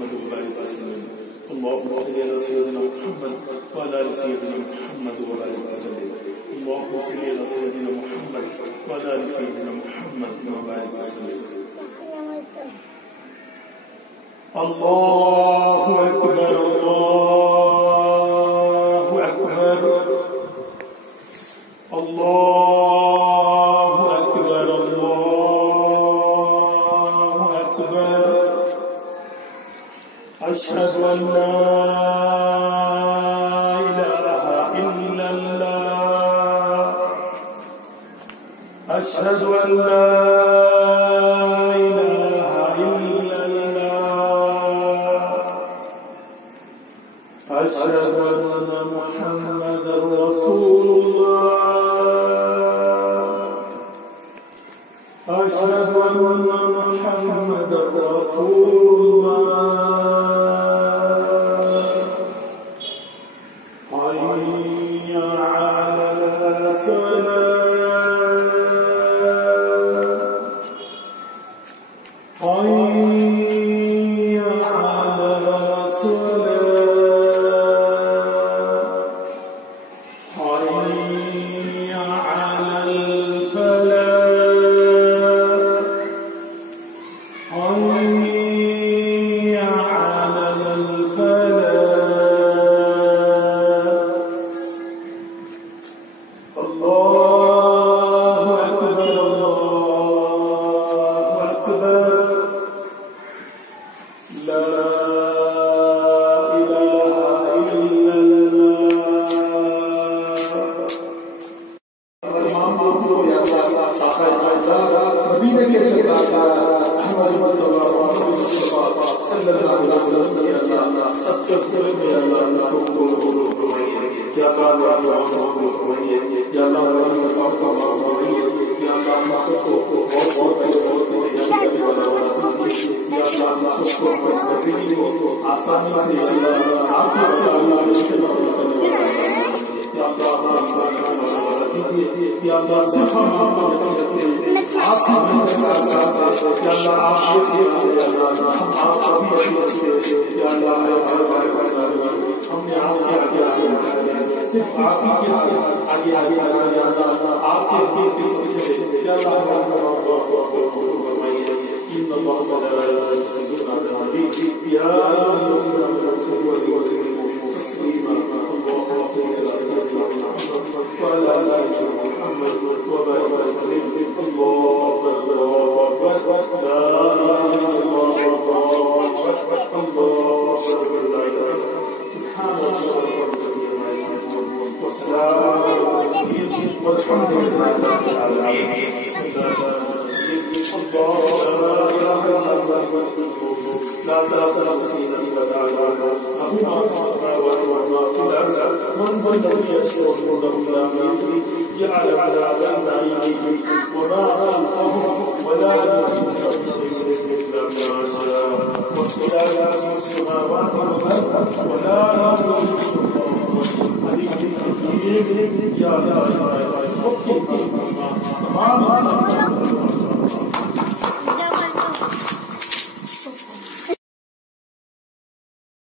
محمد وبارك وسلم اللهم صل على سيدنا محمد وعلى آل سيدنا محمد وبارك وسلم اللهم صل على سيدنا محمد وعلى آل سيدنا محمد وبارك وسلم الله أكبر الله أكبر الله أكبر الله أكبر أشهد أن لا إله إلا الله أشهد أن لا إله إلا الله أشهد أن محمدا رسول الله أشهد أن محمدا رسول الله حي على الصلاة حي على الصلاة حي على الفلاح حي على الفلاح الله أكبر الله أكبر لا إله إلا Double